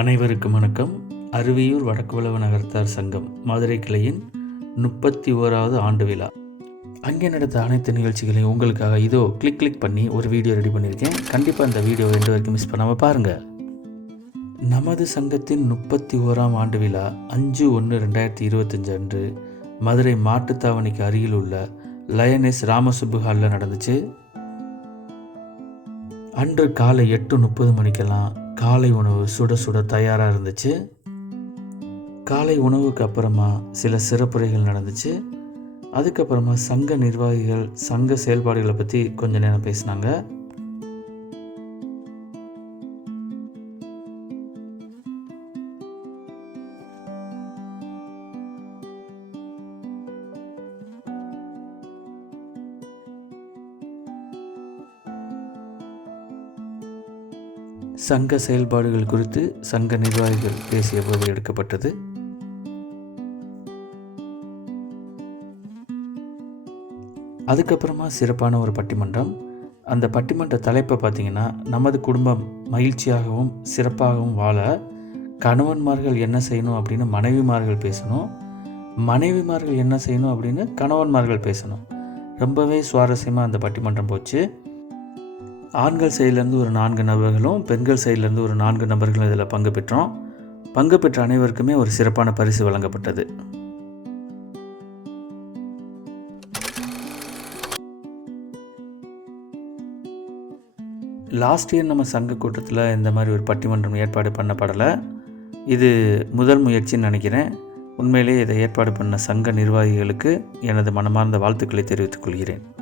அனைவருக்கும் வணக்கம். அருவியூர் வடக்கு உழவு நகர்த்தார் சங்கம் மதுரை கிளையின் முப்பத்தி ஓராவது ஆண்டு விழா. அங்கே நடந்த அனைத்து நிகழ்ச்சிகளையும் உங்களுக்காக இதோ கிளிக் கிளிக் பண்ணி ஒரு வீடியோ ரெடி பண்ணியிருக்கேன். கண்டிப்பாக இந்த வீடியோ ரெண்டு வரைக்கும் மிஸ் பண்ணாமல் பாருங்கள் நமது சங்கத்தின் முப்பத்தி ஓராம் ஆண்டு விழா அஞ்சு ஒன்று ரெண்டாயிரத்தி இருபத்தஞ்சு அன்று மதுரை மாட்டுத்தாவணிக்கு அருகில் உள்ள லயனஸ் ராமசுப்பு ஹாலில் நடந்துச்சு. அன்று காலை எட்டு முப்பது மணிக்கெல்லாம் காலை உணவு சுட சுட தயாராக இருந்துச்சு. காலை உணவுக்கு அப்புறமா சில சிறப்புரைகள் நடந்துச்சு. அதுக்கப்புறமா சங்க நிர்வாகிகள் சங்க செயல்பாடுகளை பற்றி கொஞ்ச நேரம் பேசினாங்க. சங்க செயல்பாடுகள் குறித்து சங்க நிர்வாகிகள் பேசிய போது எடுக்கப்பட்டது. அதுக்கப்புறமா சிறப்பான ஒரு பட்டிமன்றம். அந்த பட்டிமன்ற தலைப்பை பார்த்தீங்கன்னா நமது குடும்பம் மகிழ்ச்சியாகவும் சிறப்பாகவும் வாழ கணவன்மார்கள் என்ன செய்யணும் அப்படின்னு மனைவிமார்கள் பேசணும். மனைவிமார்கள் என்ன செய்யணும் அப்படின்னு கணவன்மார்கள் பேசணும். ரொம்பவே சுவாரஸ்யமாக அந்த பட்டிமன்றம் போச்சு. ஆண்கள் சைட்லேருந்து ஒரு நான்கு நபர்களும் பெண்கள் சைட்லேருந்து ஒரு நான்கு நபர்களும் இதில் பங்கு பெற்றோம். பங்கு பெற்ற அனைவருக்குமே ஒரு சிறப்பான பரிசு வழங்கப்பட்டது. லாஸ்ட் இயர் நம்ம சங்க கூட்டத்தில் இந்த மாதிரி ஒரு பட்டிமன்றம் ஏற்பாடு பண்ணப்படலை. இது முதல் முயற்சின்னு நினைக்கிறேன். உண்மையிலே இதை ஏற்பாடு பண்ண சங்க நிர்வாகிகளுக்கு எனது மனமார்ந்த வாழ்த்துக்களை தெரிவித்துக் கொள்கிறேன்.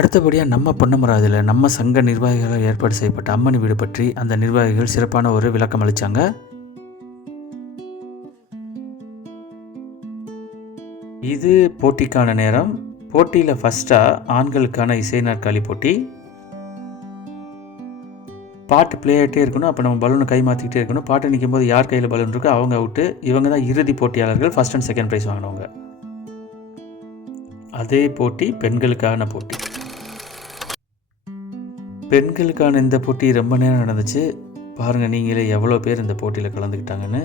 அடுத்தபடியாக நம்ம பொன்னமராதில் நம்ம சங்க நிர்வாகிகளால் ஏற்பாடு செய்யப்பட்ட அம்மன் வீடு பற்றி அந்த நிர்வாகிகள் சிறப்பான ஒரு விளக்கம் அளித்தாங்க இது போட்டிக்கான நேரம். போட்டியில் ஃபஸ்ட்டாக ஆண்களுக்கான இசை நாற்காலி போட்டி. பாட்டு ப்ளே ஆகிட்டே இருக்கணும். அப்போ நம்ம பலூனை கை மாற்றிக்கிட்டே இருக்கணும். பாட்டு நிற்கும் போது யார் கையில் பலூன் இருக்கோ அவங்க அவுட்டு. இவங்க தான் இறுதி போட்டியாளர்கள். ஃபஸ்ட் அண்ட் செகண்ட் ப்ரைஸ் வாங்கினவங்க. அதே போட்டி பெண்களுக்கான போட்டி. பெண்களுக்கான இந்த போட்டி ரொம்ப நேரம் நடந்துச்சு. பாருங்கள் நீங்களே எவ்வளோ பேர் இந்த போட்டியில் கலந்துக்கிட்டாங்கன்னு.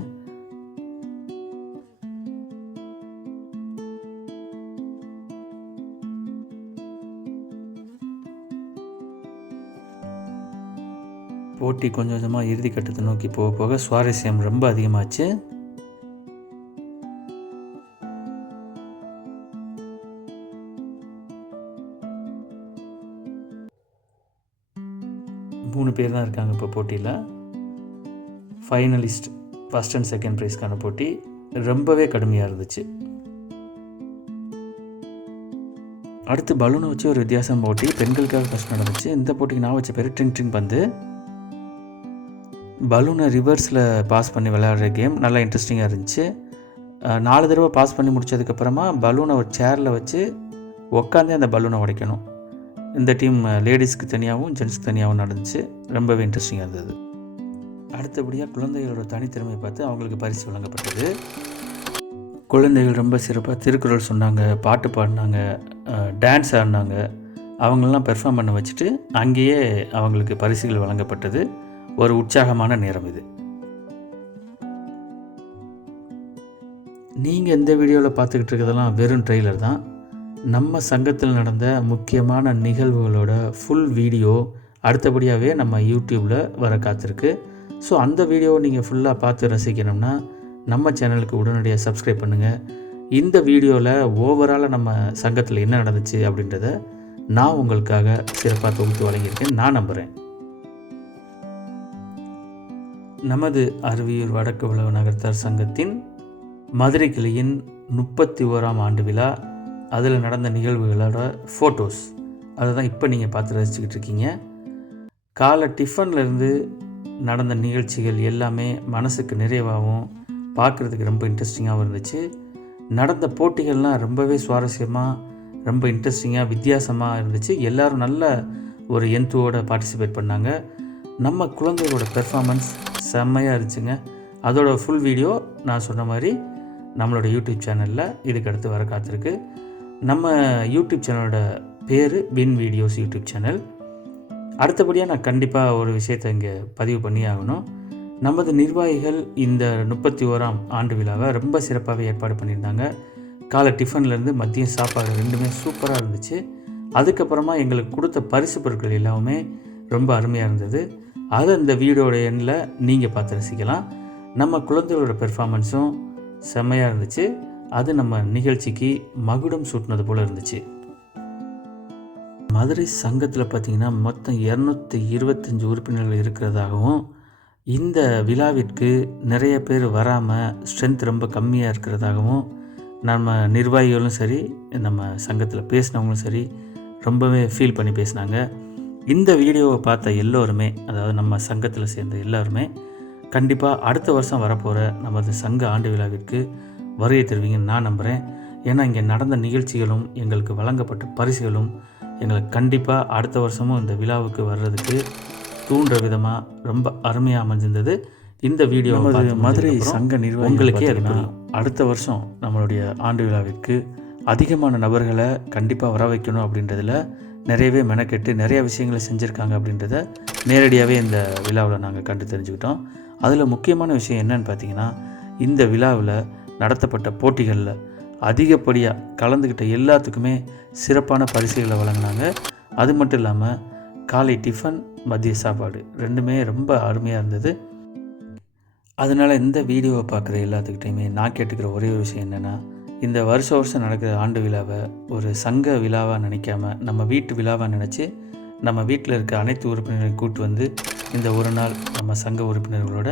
போட்டி கொஞ்சம் கொஞ்சமாக இறுதி கட்டத்தை நோக்கி போக போக சுவாரஸ்யம் ரொம்ப அதிகமாச்சு. மூணு பேர் தான் இருக்காங்க இப்போ போட்டியில். ஃபைனலிஸ்ட் ஃபஸ்ட் அண்ட் செகண்ட் ப்ரைஸ்க்கான போட்டி ரொம்பவே கடுமையாக இருந்துச்சு. அடுத்து பலூனை வச்சு ஒரு வித்தியாசம் போட்டி. பெண்களுக்காக ஃபஸ்ட் நடந்துச்சு. இந்த போட்டிக்கு நான் வச்ச பேர் ட்ரிங் ட்ரிங் பந்து. பலூனை ரிவர்ஸில் பாஸ் பண்ணி விளையாடுற கேம் நல்லா இன்ட்ரெஸ்டிங்காக இருந்துச்சு. நாலு தடவை பாஸ் பண்ணி முடிச்சதுக்கப்புறமா பலூனை ஒரு சேரில் வச்சு உட்காந்தே அந்த பலூனை உடைக்கணும். இந்த டீம் லேடிஸ்க்கு தனியாகவும் ஜென்ஸ்க்கு தனியாகவும் நடந்துச்சு. ரொம்பவே இன்ட்ரெஸ்டிங்காக இருந்தது. அடுத்தபடியாக குழந்தைகளோட தனித்திறமை பார்த்து அவங்களுக்கு பரிசு வழங்கப்பட்டது. குழந்தைகள் ரொம்ப சிறப்பாக திருக்குறள் சொன்னாங்க பாட்டு பாடினாங்க டான்ஸ் ஆடினாங்க. அவங்களெலாம் பெர்ஃபார்ம் பண்ண வச்சுட்டு அங்கேயே அவங்களுக்கு பரிசுகள் வழங்கப்பட்டது. ஒரு உற்சாகமான நேரம் இது. நீங்கள் இந்த வீடியோவில் பார்த்துக்கிட்டு இருக்கிறதெல்லாம் வெறும் ட்ரெய்லர் தான். நம்ம சங்கத்தில் நடந்த முக்கியமான நிகழ்வுகளோட ஃபுல் வீடியோ அடுத்தபடியாகவே நம்ம யூடியூப்பில் வர காத்திருக்கு. ஸோ அந்த வீடியோவை நீங்கள் ஃபுல்லாக பார்த்து ரசிக்கணும்னா நம்ம சேனலுக்கு உடனடியாக சப்ஸ்கிரைப் பண்ணுங்கள் இந்த வீடியோவில் ஓவராலாக நம்ம சங்கத்தில் என்ன நடந்துச்சு அப்படின்றத நான் உங்களுக்காக சிறப்பாக தொகுத்து வழங்கியிருக்கேன். நான் நம்புகிறேன் நமது அருவியூர் வடக்கு உழவு நகர்த்தார் சங்கத்தின் மதுரை கிளையின் முப்பத்தி ஓராம் ஆண்டு விழா அதில் நடந்த நிகழ்வுகளோட ஃபோட்டோஸ் அதை தான் இப்போ நீங்கள் பார்த்து ரசிச்சுக்கிட்டு இருக்கீங்க. காலை டிஃபன்லேருந்து நடந்த நிகழ்ச்சிகள் எல்லாமே மனசுக்கு நிறைவாகவும் பார்க்குறதுக்கு ரொம்ப இன்ட்ரெஸ்டிங்காகவும் இருந்துச்சு. நடந்த போட்டிகள்லாம் ரொம்பவே சுவாரஸ்யமாக ரொம்ப இன்ட்ரெஸ்டிங்காக வித்தியாசமாக இருந்துச்சு. எல்லோரும் நல்ல ஒரு எந்தோட பார்ட்டிசிபேட் பண்ணாங்க. நம்ம குழந்தைகளோட பெர்ஃபார்மன்ஸ் செம்மையாக இருந்துச்சுங்க. அதோட ஃபுல் வீடியோ நான் சொன்ன மாதிரி நம்மளோட யூடியூப் சேனலில் இதுக்கு அடுத்து வர காத்திருக்கு. நம்ம யூடியூப் சேனலோட பேர் வின் வீடியோஸ் யூடியூப் சேனல் அடுத்தபடியாக நான் கண்டிப்பாக ஒரு விஷயத்தை இங்கே பதிவு பண்ணி ஆகணும். நமது நிர்வாகிகள் இந்த முப்பத்தி ஓராம் ஆண்டு விழாவை ரொம்ப சிறப்பாகவே ஏற்பாடு பண்ணியிருந்தாங்க. காலை டிஃபன்லேருந்து மதியம் சாப்பாடு ரெண்டுமே சூப்பராக இருந்துச்சு. அதுக்கப்புறமா எங்களுக்கு கொடுத்த பரிசு பொருட்கள் எல்லாமே ரொம்ப அருமையாக இருந்தது. அதை இந்த வீடியோட எண்ணில் நீங்கள் பார்த்து ரசிக்கலாம். நம்ம குழந்தைகளோட பெர்ஃபார்மன்ஸும் செம்மையாக இருந்துச்சு. அது நம்ம நிகழ்ச்சிக்கு மகுடம் சூட்டினது போல் இருந்துச்சு. மதுரை சங்கத்தில் பார்த்திங்கன்னா மொத்தம் இரநூத்தி இருபத்தஞ்சி உறுப்பினர்கள் இருக்கிறதாகவும் இந்த விழாவிற்கு நிறைய பேர் வராமல் ஸ்ட்ரென்த் ரொம்ப கம்மியாக இருக்கிறதாகவும் நம்ம நிர்வாகிகளும் சரி நம்ம சங்கத்தில் பேசினவங்களும் சரி ரொம்பவே ஃபீல் பண்ணி பேசினாங்க. இந்த வீடியோவை பார்த்த எல்லோருமே அதாவது நம்ம சங்கத்தில் சேர்ந்த எல்லாருமே கண்டிப்பாக அடுத்த வருஷம் வரப்போகிற நமது சங்க ஆண்டு விழாவிற்கு வருகை தருவீங்கன்னு நான் நம்புகிறேன் ஏன்னா இங்கே நடந்த நிகழ்ச்சிகளும் எங்களுக்கு வழங்கப்பட்ட பரிசுகளும் எங்களுக்கு கண்டிப்பாக அடுத்த வருஷமும் இந்த விழாவுக்கு வர்றதுக்கு தூண்டுற விதமாக ரொம்ப அருமையாக அமைஞ்சிருந்தது. இந்த வீடியோ மதுரை சங்க நிர்வாகம் உங்களுக்கே அது. அடுத்த வருஷம் நம்மளுடைய ஆண்டு விழாவிற்கு அதிகமான நபர்களை கண்டிப்பாக வர வைக்கணும் அப்படின்றதுல நிறையவே மெனக்கெட்டு நிறைய விஷயங்களை செஞ்சுருக்காங்க அப்படின்றத நேரடியாகவே இந்த விழாவில் நாங்கள் கண்டு தெரிஞ்சுக்கிட்டோம். அதில் முக்கியமான விஷயம் என்னன்னு பார்த்தீங்கன்னா இந்த விழாவில் நடத்தப்பட்ட போட்டிகளில் அதிகப்படியாக கலந்துக்கிட்ட எல்லாத்துக்குமே சிறப்பான பரிசுகளை வழங்கினாங்க. அது மட்டும் இல்லாமல் காலை டிஃபன் மதிய சாப்பாடு ரெண்டுமே ரொம்ப அருமையாக இருந்தது. அதனால் இந்த வீடியோவை பார்க்குற எல்லாத்துக்கிட்டையுமே நான் கேட்டுக்கிற ஒரே ஒரு விஷயம் என்னென்னா இந்த வருஷ வருஷம் நடக்கிற ஆண்டு விழாவை ஒரு சங்க விழாவாக நினைக்காம நம்ம வீட்டு விழாவாக நினச்சி நம்ம வீட்டில் இருக்க அனைத்து உறுப்பினர்களையும் கூட்டு வந்து இந்த ஒரு நாள் நம்ம சங்க உறுப்பினர்களோட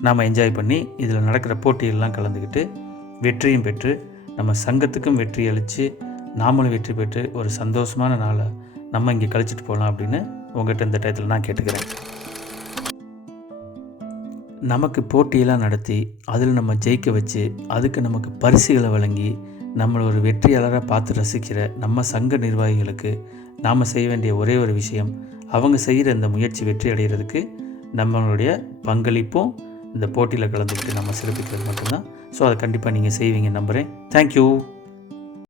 நாம் என்ஜாய் பண்ணி இதில் நடக்கிற போட்டியெல்லாம் கலந்துக்கிட்டு வெற்றியும் பெற்று நம்ம சங்கத்துக்கும் வெற்றி அளித்து நாமளும் வெற்றி பெற்று ஒரு சந்தோஷமான நாளை நம்ம இங்கே கழிச்சிட்டு போகலாம் அப்படின்னு உங்கள்கிட்ட இந்த டயத்தில் நான் கேட்டுக்கிறேன். நமக்கு போட்டியெல்லாம் நடத்தி அதில் நம்ம ஜெயிக்க வச்சு அதுக்கு நமக்கு பரிசுகளை வழங்கி நம்மளை ஒரு வெற்றியாளராக பார்த்து ரசிக்கிற நம்ம சங்க நிர்வாகிகளுக்கு நாம் செய்ய வேண்டிய ஒரே ஒரு விஷயம் அவங்க செய்கிற இந்த முயற்சி வெற்றி அடைகிறதுக்கு நம்மளுடைய பங்களிப்பும் இந்த போட்டியில் கலந்துக்கிட்டு நம்ம சிறப்பித்தது மட்டும்தான். ஸோ அதை கண்டிப்பாக நீங்கள் செய்வீங்க நம்புகிறேன் தேங்க்யூ